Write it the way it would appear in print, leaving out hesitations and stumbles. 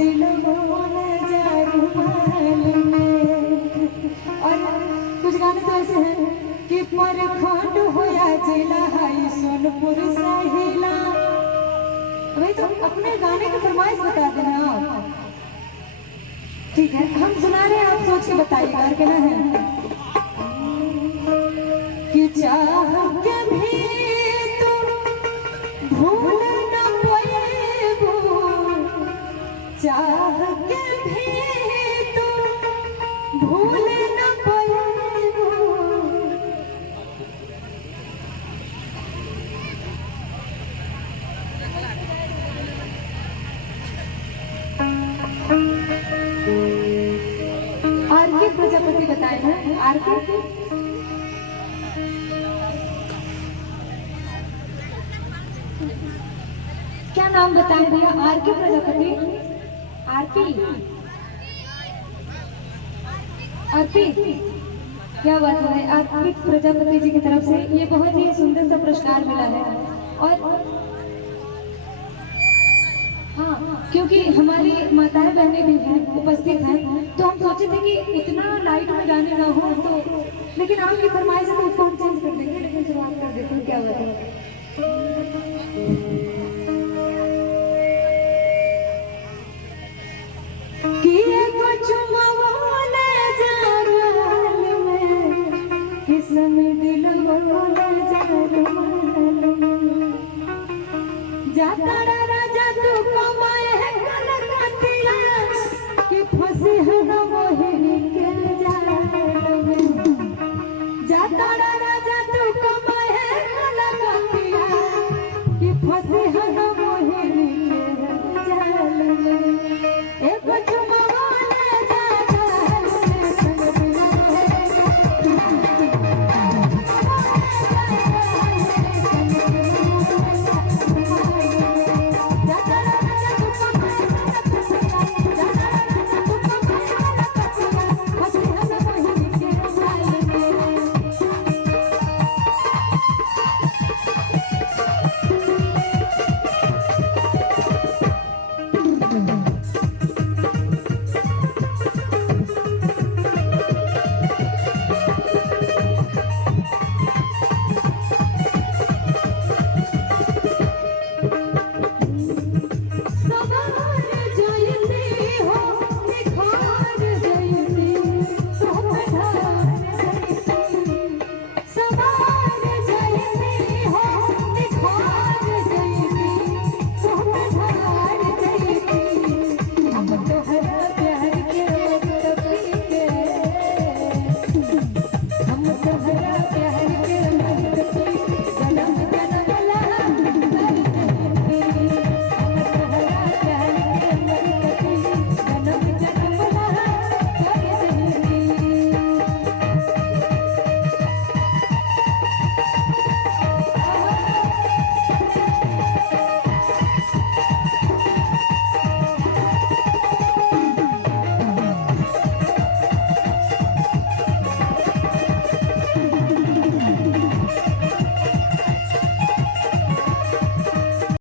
दिल मोने जारुमाल में। और कुछ गाने तो ऐसे हैं कि पर खंड होया जिला हाई सोनपुर सहिला। भाई तो अपने गाने की फरमाइश बता देना आप। ठीक है हम सुना रहे हैं, आप सोच के बताइएगा। और कहना है कि चाह के भी तुम भूल न पाएबो, चाह के भी तुम भूल न पाएबो। आर.के. प्रजापति बताए ना, आर.के. क्या नाम बताए भैया? आर.के. Prajapati, RP, RP. क्या बात है, आर.के. प्रजापति जी की तरफ से ये बहुत ही सुंदर सा पुरस्कार मिला है। और हाँ, क्योंकि हमारी माताएं बहनें भी हैं उपस्थित हैं, तो हम सोचे थे कि इतना लाइट में गाने ना हो, तो लेकिन आपकी फरमाइश से तो उसको हम चेंज कर देंगे, लेकिन शुरुआत कर देते हैं। क्या बताएं कि एक चुमावाले जारवाल में, किस्म दिल वाले जारवाल में, जाता राजा तू कमाए है कलकतिया कि फंसी है